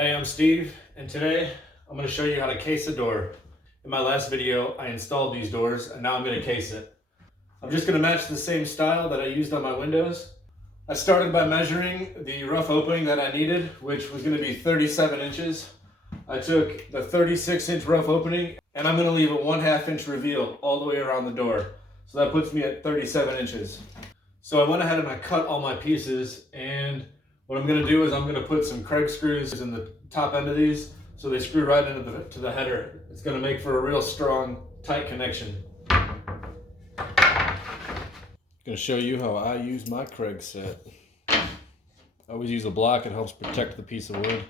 Hey, I'm Steve, and today I'm going to show you how to case a door. In my last video, I installed these doors, and now I'm going to case it. I'm just going to match the same style that I used on my windows. I started by measuring the rough opening that I needed, which was going to be 37 inches. I took the 36-inch rough opening, and I'm going to leave a 1/2 inch reveal all the way around the door. So that puts me at 37 inches. So I went ahead and I cut all my pieces, and what I'm going to do is I'm going to put some Craig screws in the top end of these so they screw right into the header. It's going to make for a real strong, tight connection. I'm going to show you how I use my Craig set. I always use a block, it helps protect the piece of wood.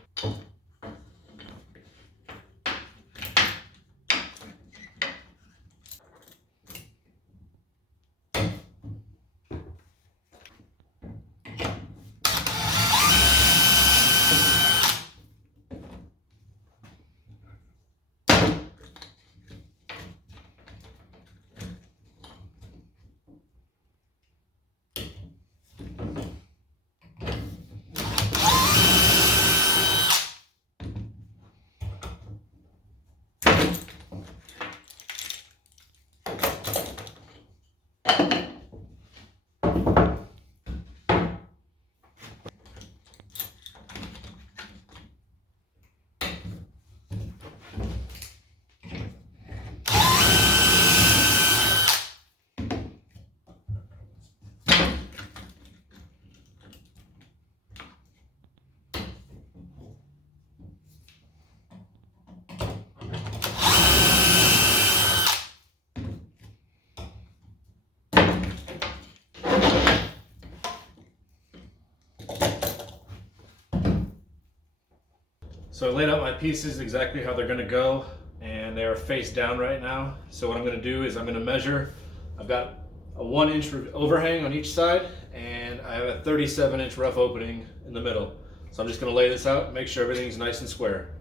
So I laid out my pieces exactly how they're going to go, and they are face down right now. So what I'm going to do is I'm going to measure. I've got a 1-inch overhang on each side, and I have a 37-inch rough opening in the middle. So I'm just going to lay this out and make sure everything's nice and square.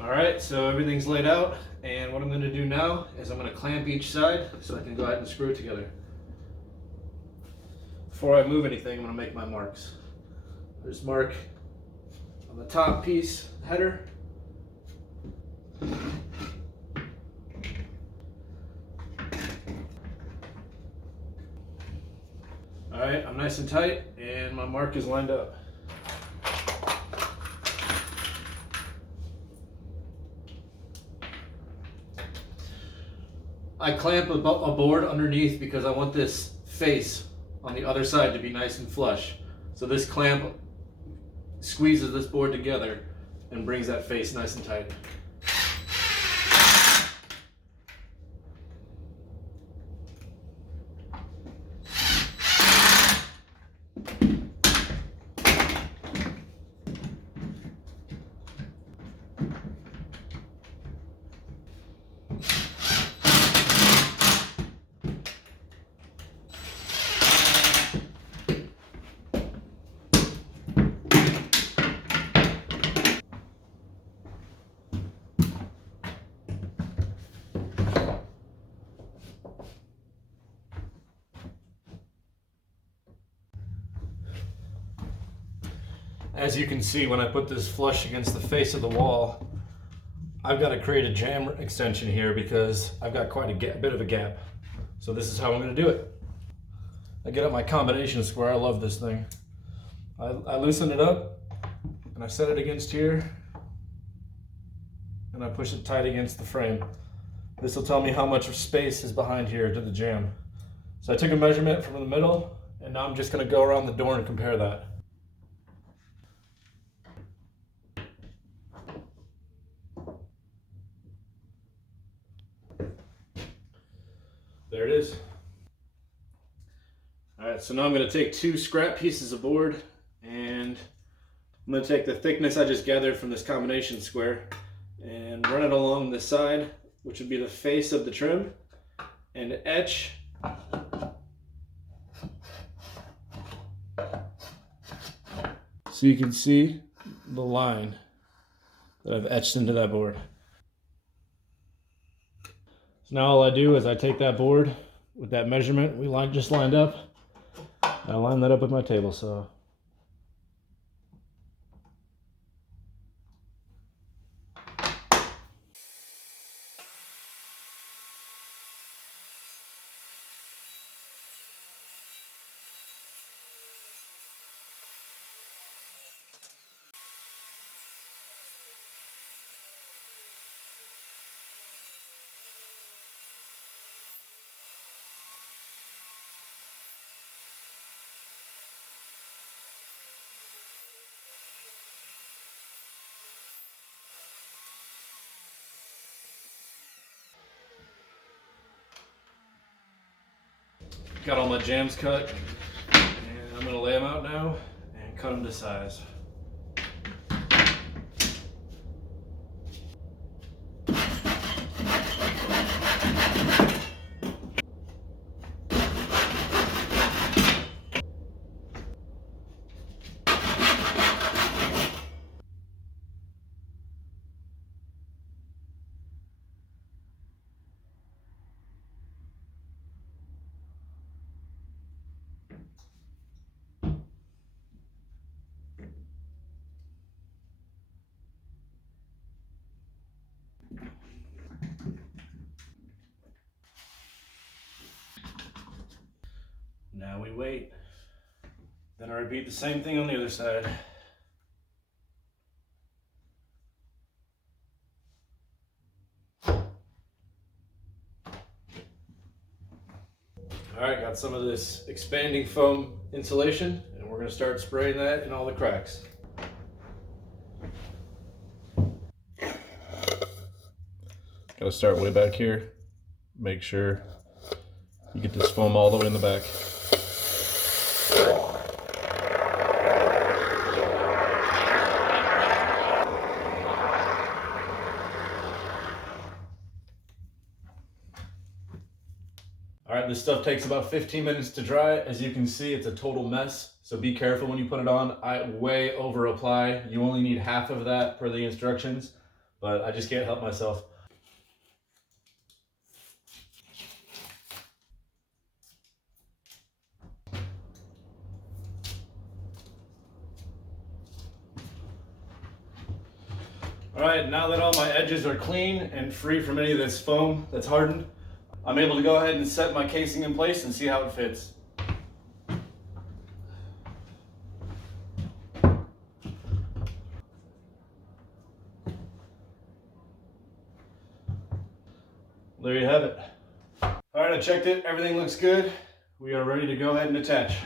Alright, so everything's laid out, and what I'm going to do now is I'm going to clamp each side so I can go ahead and screw it together. Before I move anything, I'm going to make my marks. Just mark on the top piece, header. Alright, I'm nice and tight, and my mark is lined up. I clamp a board underneath because I want this face on the other side to be nice and flush. So this clamp squeezes this board together and brings that face nice and tight. As you can see, when I put this flush against the face of the wall, I've got to create a jamb extension here because I've got quite a bit of a gap. So this is how I'm going to do it. I get up my combination square. I love this thing. I loosen it up and I set it against here and I push it tight against the frame. This will tell me how much space is behind here to the jamb. So I took a measurement from the middle, and now I'm just going to go around the door and compare that. There it is. All right, so now I'm going to take 2 scrap pieces of board, and I'm going to take the thickness I just gathered from this combination square and run it along the side, which would be the face of the trim, and etch so you can see the line that I've etched into that board. So now all I do is I take that board with that measurement we just lined up, and I line that up with my table saw. Got all my jambs cut, and I'm gonna lay them out now and cut them to size. Now we wait. Then I repeat the same thing on the other side. All right, got some of this expanding foam insulation, and we're gonna start spraying that in all the cracks. Gotta start way back here. Make sure you get this foam all the way in the back. All right, this stuff takes about 15 minutes to dry. As you can see, it's a total mess, so be careful when you put it on. I way over apply. You only need half of that per the instructions, but I just can't help myself. All right, now that all my edges are clean and free from any of this foam that's hardened, I'm able to go ahead and set my casing in place and see how it fits. There you have it. All right, I checked it, everything looks good. We are ready to go ahead and attach.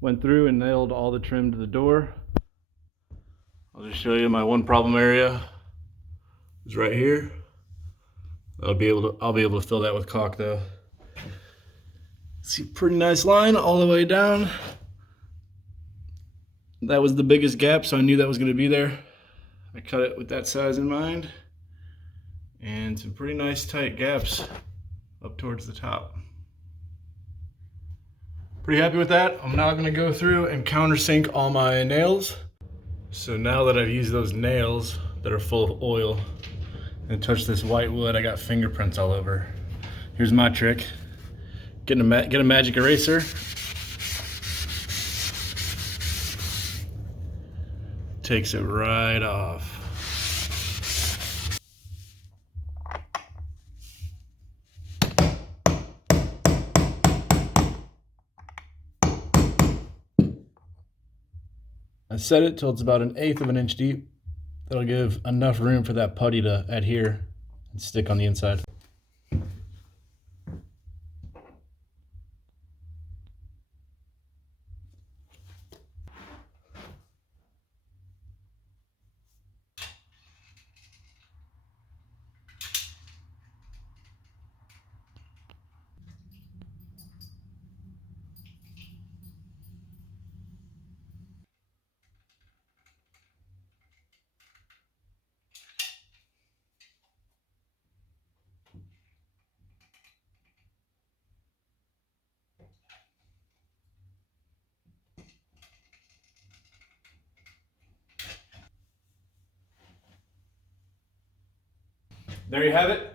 Went through and nailed all the trim to the door. I'll just show you my one problem area is right here. I'll be able to fill that with caulk though. See, pretty nice line all the way down. That was the biggest gap, so I knew that was going to be there. I cut it with that size in mind, and some pretty nice tight gaps up towards the top. Pretty happy with that. I'm now going to go through and countersink all my nails. So now that I've used those nails that are full of oil and touch this white wood, I got fingerprints all over. Here's my trick. Get a magic eraser. Takes it right off. I set it till it's about 1/8 of an inch deep. That'll give enough room for that putty to adhere and stick on the inside. There you have it.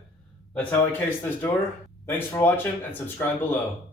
That's how I case this door. Thanks for watching and subscribe below.